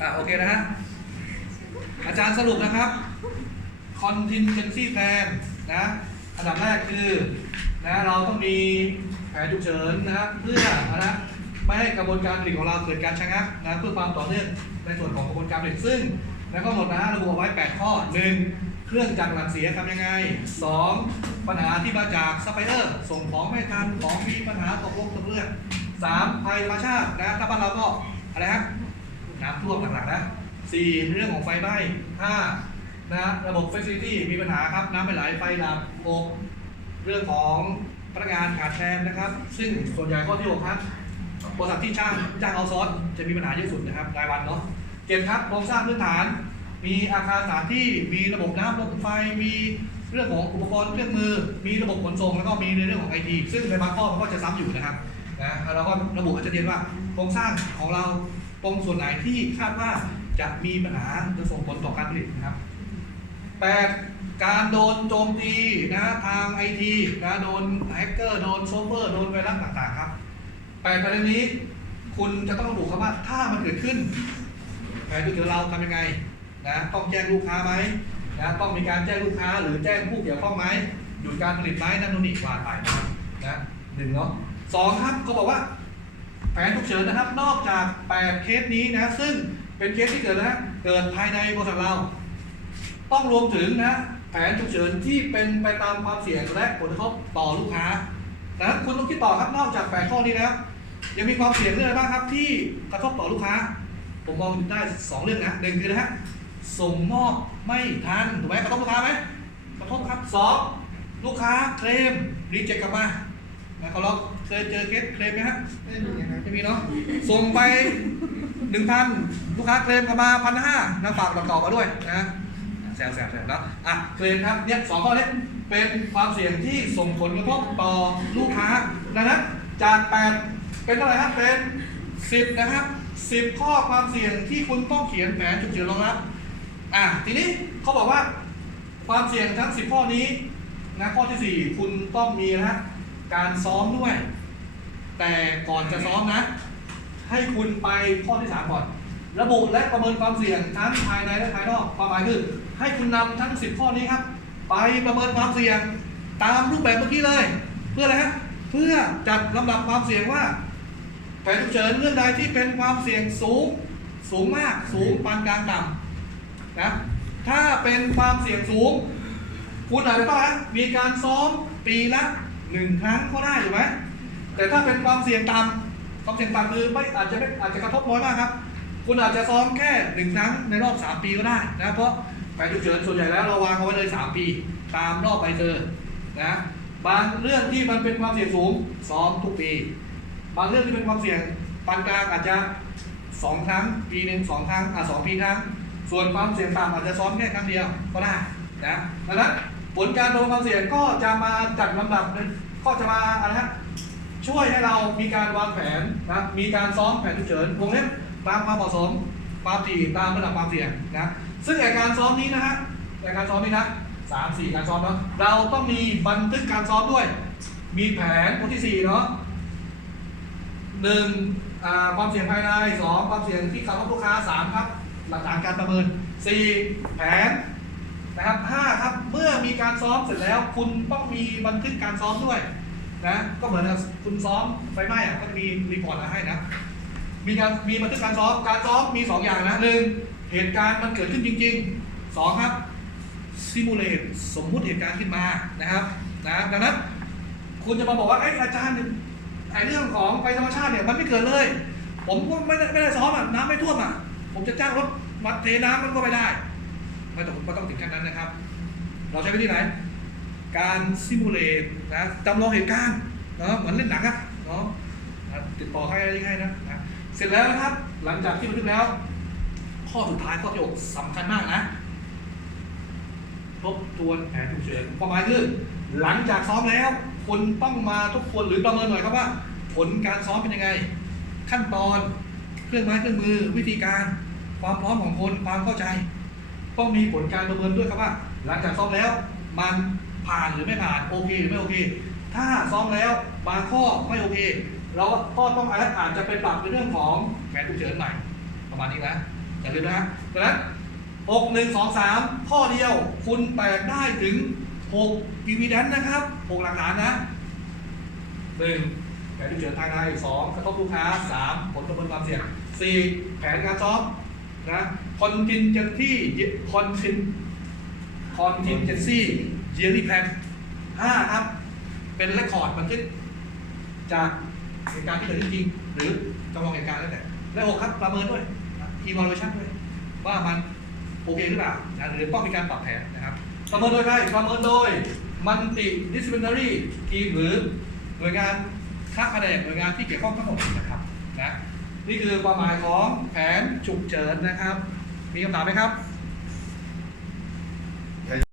อะโอเคนะฮะ อาจารย์สรุปนะครับ contingency plan นะ อันดับแรกคือนะเราต้องมีแผนฉุกเฉินนะครับเพื่อนะไม่ให้กระบวนการผลิตของเราเกิดการชะงักนะเพื่อความต่อเนื่องในส่วนของกระบวนการผลิตซึ่งในข้อกำหนดนะระบุเอาไว้ 8 ข้อ 1. เครื่องจักรหลักเสียทำยังไง 2. ปัญหาที่มาจากซัพพลายเออร์ส่งของไม่ทันของมีปัญหาตกลงตกเรื่อง 3. ภัยธรรมชาตินะถ้าบ้านเราก็ อะไรฮะน้ำท่วมหลักๆนะสี่เรื่องของไฟไหม้ห้านะระบบ Facility มีปัญหาครับน้ำไม่ไหลไฟดับหกเรื่องของพนักงานขาดแคลนนะครับ ซึ่งส่วนใหญ่ข้อที่หกครับบริษัทที่จ้างจ้างเอาซอสจะมีปัญหาเยอะสุดนะครับรายวันเนาะเจ็ดครับโครงสร้างพื้นฐาน มีอาคารสถานที่มีระบบน้ำระบบไฟมีเรื่องของอุปกรณ์เครื่องมือ มีระบบขนส่งแล้วก็มีในเรื่องของไอทีซึ่งในบางข้อมันก็จะซ้ำอยู่นะครับ นะเราก็ระบุชัดเจนว่าโครงสร้างของเราตรงส่วนไหนที่คาดว่าจะมีปัญหาจะส่งผลต่อการผลิตนะครับ 8. การโดนโจมตีนะทางไอทีนะโดนแฮกเกอร์โดนโซเวอร์โดนไวรัสต่างๆครับแปดประเด็นนี้คุณจะต้องระบุครับว่าถ้ามันเกิดขึ้นแผนฉุกเฉินเราทำยังไงนะต้องแจ้งลูกค้าไหมนะต้องมีการแจ้งลูกค้าหรือแจ้งผู้เกี่ยวข้องไหมหยุดการผลิตไหมนั่นนู่นนี่ว่าไปนะหนึ่งเนาะ สองครับเขาบอกว่าแผนฉุกเฉินนะครับ นอกจาก8เคสนี้นะ ซึ่งเป็นเคสที่เกิดนะเกิดภายในบริษัทเรา ต้องรวมถึงนะแผนฉุกเฉินที่เป็นไปตามความเสี่ยงและผลกระทบต่อลูกค้านะคุณต้องคิดต่อครับนอกจาก8ข้อนี้แล้วยังมีความเสี่ยงเรื่องอะไรบ้างครับ ที่กระทบต่อลูกค้า ผมมองได้2เรื่องนะหนึ่งคือนะฮะส่งมอบไม่ทันถูกไหมกระทบลูกค้าไหมกระทบครับสองลูกค้าเคลมรีเจ็คกลับมา นะเขาเราเคยเจอเคสเคลมไหมฮะไม่มีนะครับไม่มีเนาะส่งไปหนึ่งพันลูกค้าเคลมกลับมาพันห้านะฝากต่อมาด้วยนะแซวแซวแซวแล้วอะเคลมครับเนี่ยสองข้อเนี้ยเป็นความเสี่ยงที่ส่งผลกระทบต่อลูกค้าดังนั้นจากแปดเป็นเท่าไหร่ครับเป็นสิบนะครับสิบข้อความเสี่ยงที่คุณต้องเขียนแผนฉุกเฉินรองรับอะทีนี้เขาบอกว่าความเสี่ยงทั้งสิบข้อนี้นะข้อที่สี่คุณต้องมีนะฮะ การซ้อมด้วย แต่ก่อนจะซ้อมนะ ให้คุณไปข้อที่สามก่อน ระบุและประเมินความเสี่ยงทั้งภายในและภายนอกความหมายคือให้คุณนำทั้ง 10 ข้อนี้ครับ ไปประเมินความเสี่ยงตามรูปแบบเมื่อกี้เลย เพื่ออะไรฮะเพื่อจัดลำดับความเสี่ยงว่าแผนฉุกเฉินเรื่องใดที่เป็นความเสี่ยงสูงสูงมากสูงปานกลางต่ำนะถ้าเป็นความเสี่ยงสูง คุณอาจจะต้องฮะมีการซ้อมปีละ หนึ่งครั้งก็ได้ถูกไหมแต่ถ้าเป็นความเสี่ยงต่ำความเสี่ยงต่ำคือไม่อาจจะไม่อาจจะกระทบน้อยมากครับ คุณอาจจะซ้อมแค่หนึ่งครั้งในรอบ 3 ปีก็ได้นะเพราะแผนฉุกเฉินส่วนใหญ่แล้วเราวางเอาไว้เลย 3 ปี ตามรอบใบเซอนะบางเรื่องที่มันเป็นความเสี่ยงสูงซ้อมทุกปี บางเรื่องที่เป็นความเสี่ยงปานกลางอาจจะสองครั้ง ปีหนึ่งสองครั้งอะสองปีครั้ง ส่วนความเสี่ยงต่ำอาจจะซ้อมแค่ครั้งเดียวก็ได้นะดังนั้น ผลการประเมินความเสี่ยงก็จะมาจัดลำดับก็จะมาอะไรฮะช่วยให้เรามีการวางแผนนะมีการซ้อมแผนฉุกเฉินวงเล็บตามความเหมาะสมความถี่ตามระดับความเสี่ยงนะซึ่งไอการซ้อมนี้นะฮะไอการซ้อมนี้นะสามสี่การซ้อมเนาะเราต้องมีบันทึกการซ้อมด้วย มีแผนข้อที่สี่เนาะหนึ่งความเสี่ยงภายในสองความเสี่ยงที่กระทบลูกค้าสามครับ หลักฐานการประเมินสี่แผน นะครับห้าครับ เมื่อมี การซ้อมเสร็จแล้ว คุณต้องมีบันทึกการซ้อมด้วยนะก็เหมือนกับคุณซ้อมไฟไหม้อะก็จะมีรีพอร์ตมาให้นะมีการมีบันทึกการซ้อมการซ้อมมีสองอย่างนะหนึ่งเหตุการณ์มันเกิดขึ้นจริงๆสองครับซิมูเลตสมมุติเหตุการณ์ขึ้นมานะครับนะดังนั้นคุณจะมาบอกว่าไอ้อาจารย์ไอ้เรื่องของไฟธรรมชาติเนี่ยมันไม่เกิดเลย ผมก็ไม่ได้ไม่ได้ซ้อมอะน้ำไม่ท่วมอะผมจะจ้างรถมาเทน้ำมันก็ไม่ได้ไม่ต้องไม่ต้องถึงขั้นนั้นนะครับ เราใช้วิธีไหน การซิมูเลตนะจำลองเหตุการณ์เนาะเหมือนเล่นหนังอะเนาะติดต่อให้อะไรให้นะนะ เสร็จแล้วนะครับ หลังจากที่บันทึกแล้ว ข้อสุดท้ายข้อที่หกสำคัญมากนะ ทบทวนแผนฉุกเฉินความหมายคือหลังจากซ้อมแล้ว คุณต้องมาทบทวนหรือประเมินหน่อยครับว่า ผลการซ้อมเป็นยังไง ขั้นตอน เครื่องไม้เครื่องมือ วิธีการ ความพร้อมของคน ความเข้าใจ ต้องมีผลการประเมินด้วยครับว่า หลังจากซ้อมแล้วมันผ่านหรือไม่ผ่านโอเคหรือไม่โอเค ถ้าซ้อมแล้วบางข้อไม่โอเคเราก็ต้องอาจจะไปปรับในเรื่องของแผนฉุกเฉินใหม่ ประมาณนี้นะอย่าลืมนะฮะดังนั้นหกหนึ่งสองสามข้อเดียวคุณแตกได้ถึงหกดีวิเดนนะครับหกหลักฐานนะหนึ่งแผนฉุกเฉินภายในสองกระทบลูกค้าสามผลประเมินความเสี่ยงสี่แผนการซ้อมนะคอนตินเจนที่คอนติน คอนตินเจนซี่เยียรี่แพนห้าครับ เป็นเรคคอร์ดบันทึกจากเหตุการณ์ที่เกิดขึ้นจริง หรือจำลองเหตุการณ์แล้วแต่และหกครับประเมินด้วยอีวอลูชันด้วย ว่ามันโอเคหรือเปล่าหรือต้องมีการปรับแผนนะครับ ประเมินโดยใครประเมินโดยมันติดิส i ิ l นารีทีมหรือหน่วยงานค่าแผนกหน่วยงานที่เกี่ยวข้องทั้งหมดนะครับนะนี่คือความหมายของแผนฉุกเฉินนะครับ มีคำถามไหมครับ